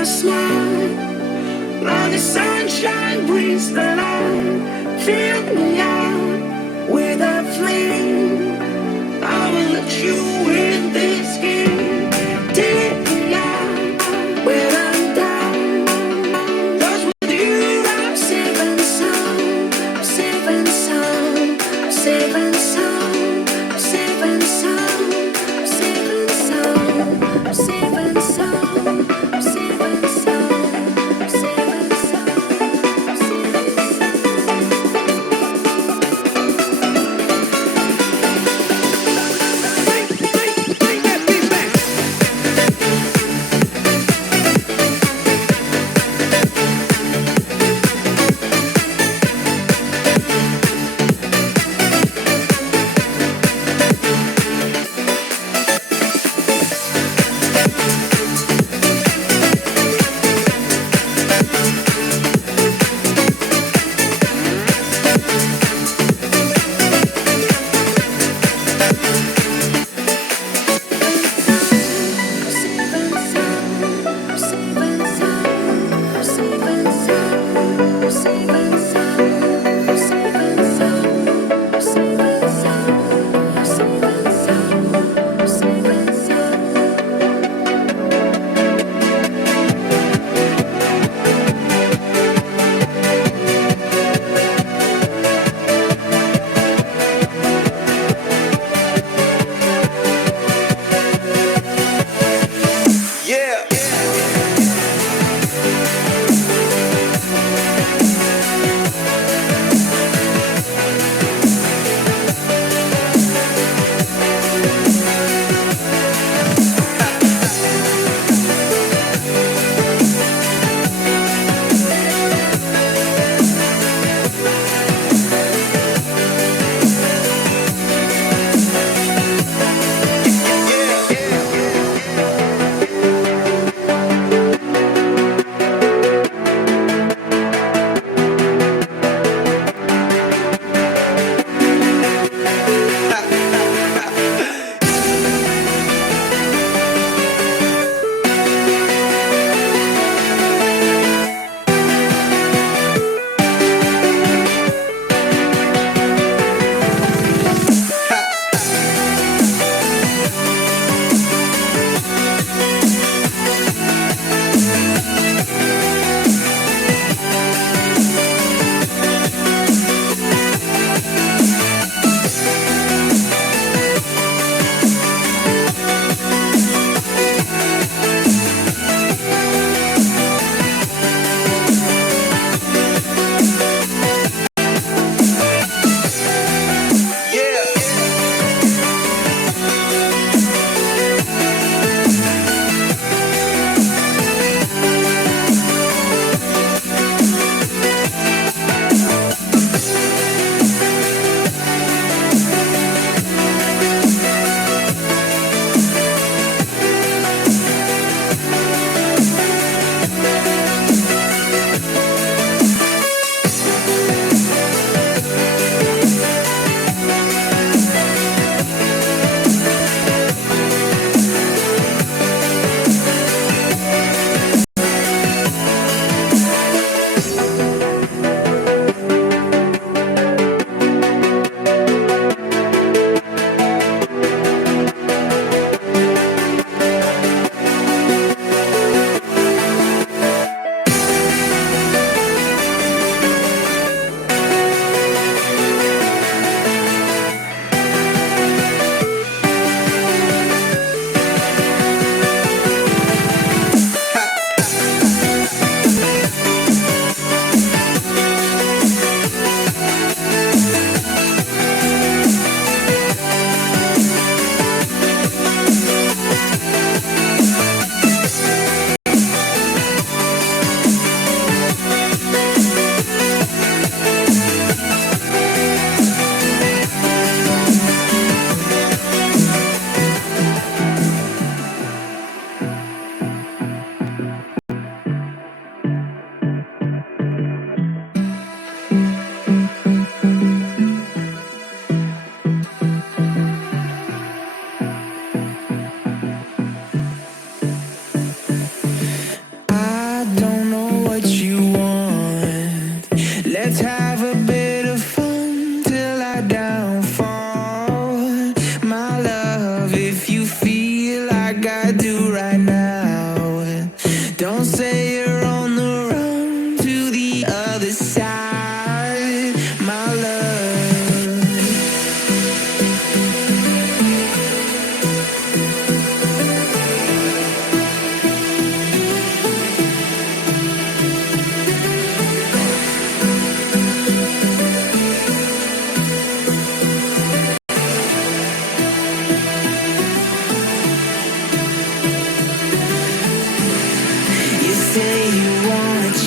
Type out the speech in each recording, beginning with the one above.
a smile, like the sunshine brings the light. Fill me out with a flame. I will let you in this game. Take me out when I'm down. 'Cause with you I'm safe and sound. I'm safe and sound. I'm safe and sound. I'm safe and sound. I'm safe and sound. I'm safe and sound. I'm safe and sound. I'm safe and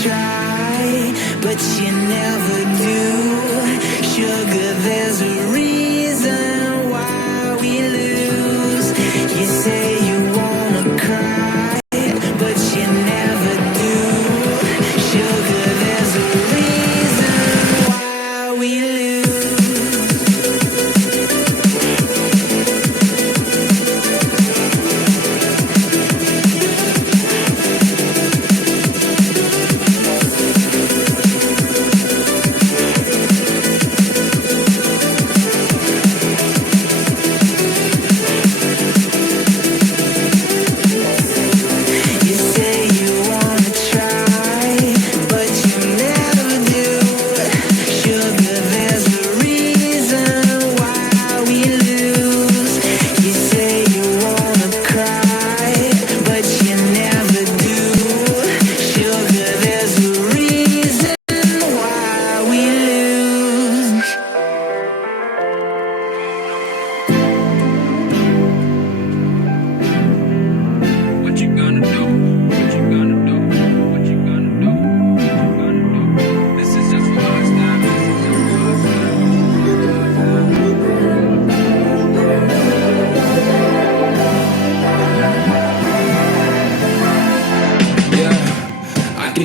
try, but you never do. Sugar, there's a reason why we lose. You say you wanna cry, but you never do. Sugar, there's a reason why we lose.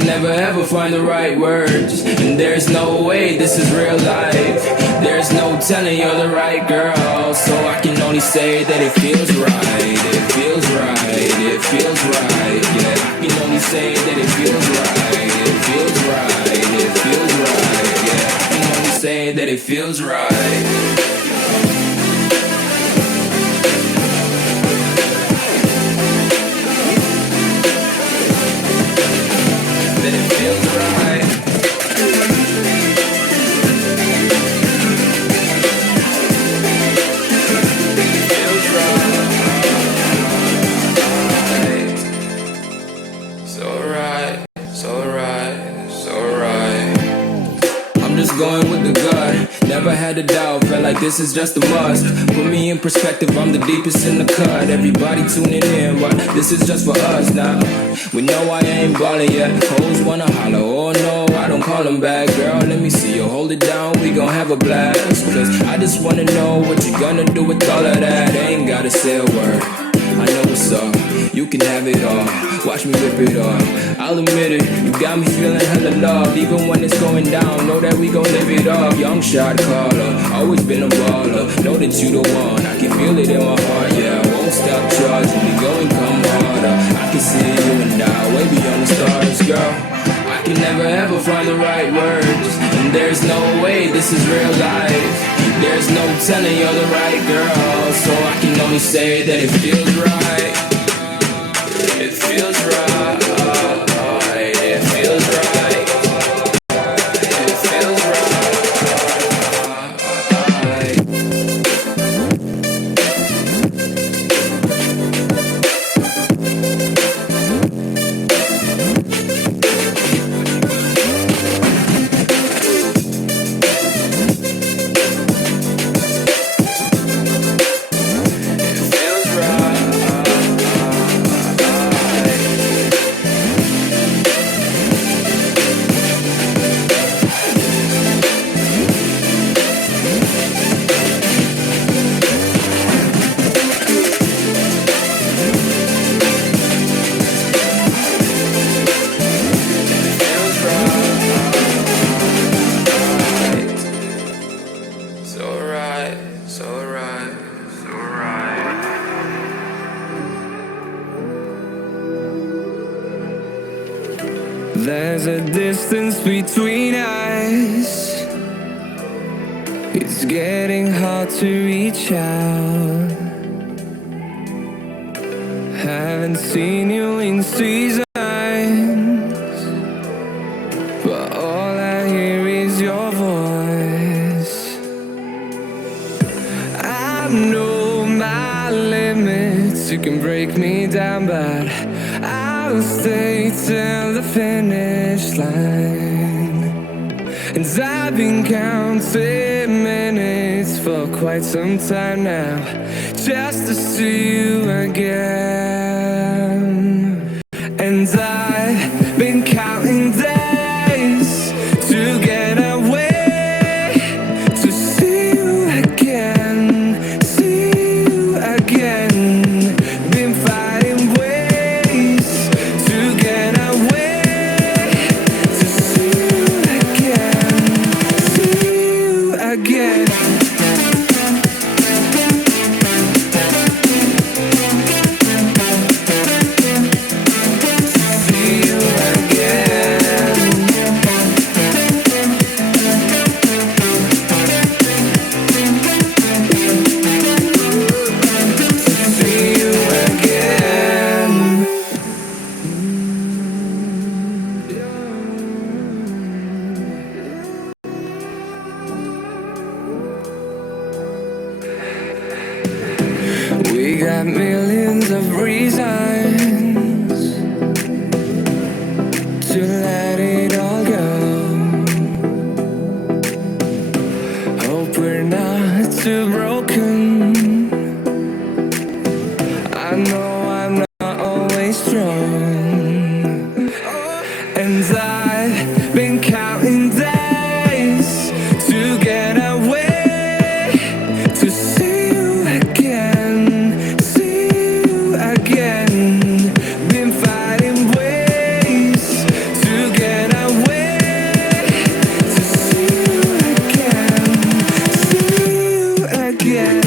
Never ever find the right words, and there's no way this is real life. There's no telling you're the right girl, so I can only say that it feels right. It feels right, it feels right. Yeah, I can only say that it feels right. It feels right, it feels right. Yeah, I can only say that it feels right. Going with the gut, never had a doubt, felt like this is just a must. Put me in perspective, I'm the deepest in the cut. Everybody tuning in, but this is just for us now. We know I ain't ballin' yet, hoes wanna holler, oh no, I don't call them back. Girl, let me see you hold it down, we gon' have a blast. Cause I just wanna know what you gonna do with all of that. Ain't gotta say a word, I know what's up, you can have it all. Watch me rip it off, I'll admit it. You got me feeling hella loved, even when it's going down. Know that we gon' live it up. Young shot caller, always been a baller. Know that you the one, I can feel it in my heart. Yeah, I won't stop charging me, go and come harder. I can see you and I, way beyond the stars, girl. I can never ever find the right words, and there's no way this is real life. There's no telling you're the right girl, so I can only say that it feels right. It feels right. It feels right. It feels There's a distance between us. It's getting hard to reach out. Haven't seen you in seasons, but all I hear is your voice. I know my limits, you can break me down, but I'll stay till the finish line. And I've been counting minutes for quite some time now, just to see you again. And I've been counting days And I've been counting days to get away, to see you again, see you again. Been finding ways to get away, to see you again, see you again.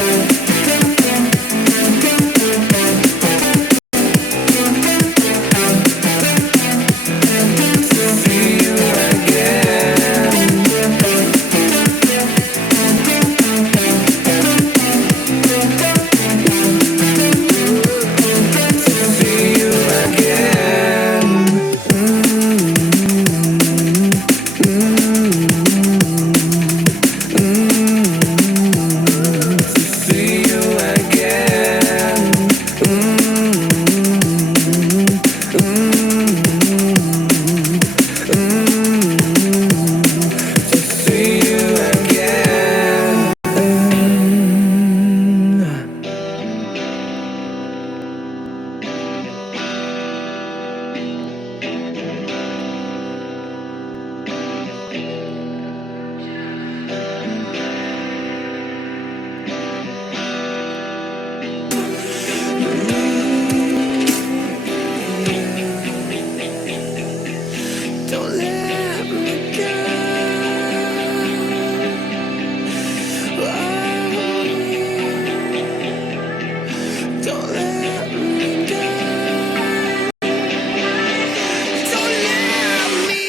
Don't let me go. Don't let me go. Don't let me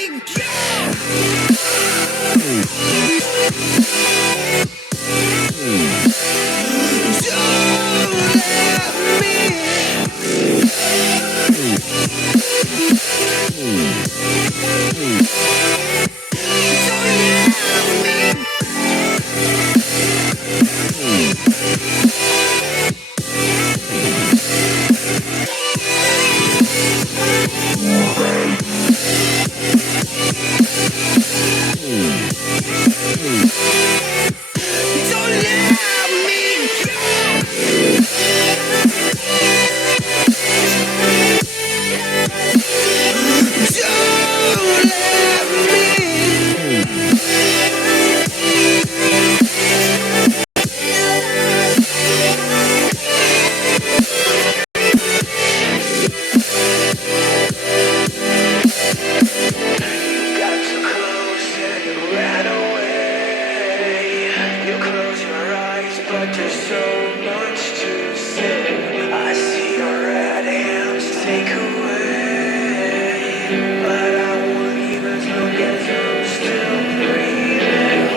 there's so much to say. I see your red hands take away, but I won't leave as long as I'm still breathing.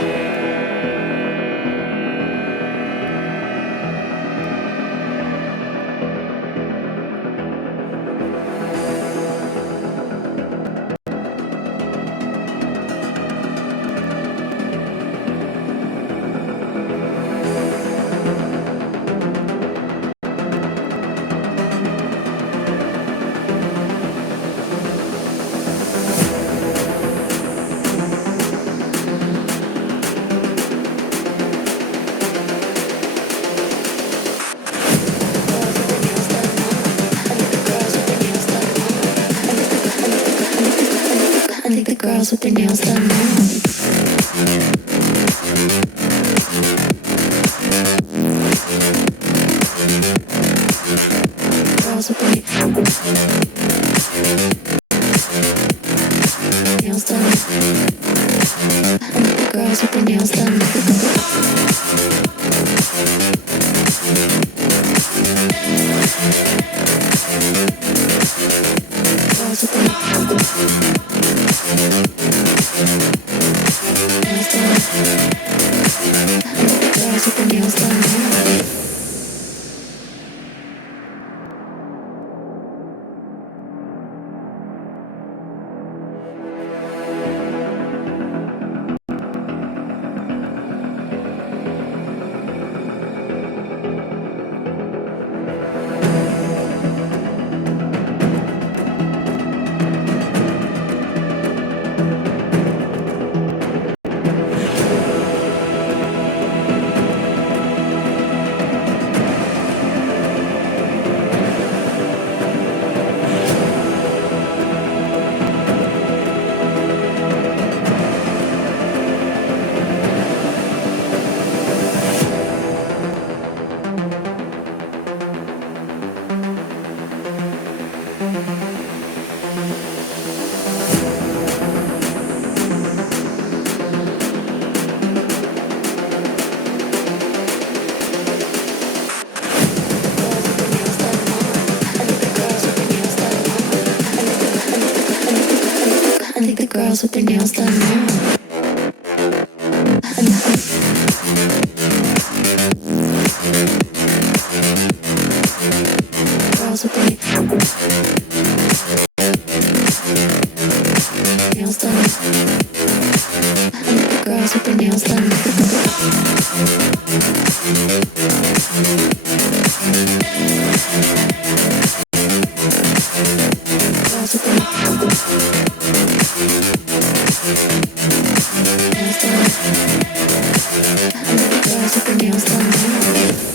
I think the girls with their nails done now. Girls with their nails done. I think the girls with their nails done. Girls with their nails done. their nails done now. Girls with their nails done. Girls with their nails done. Girls with their nails done. Girls with their nails done.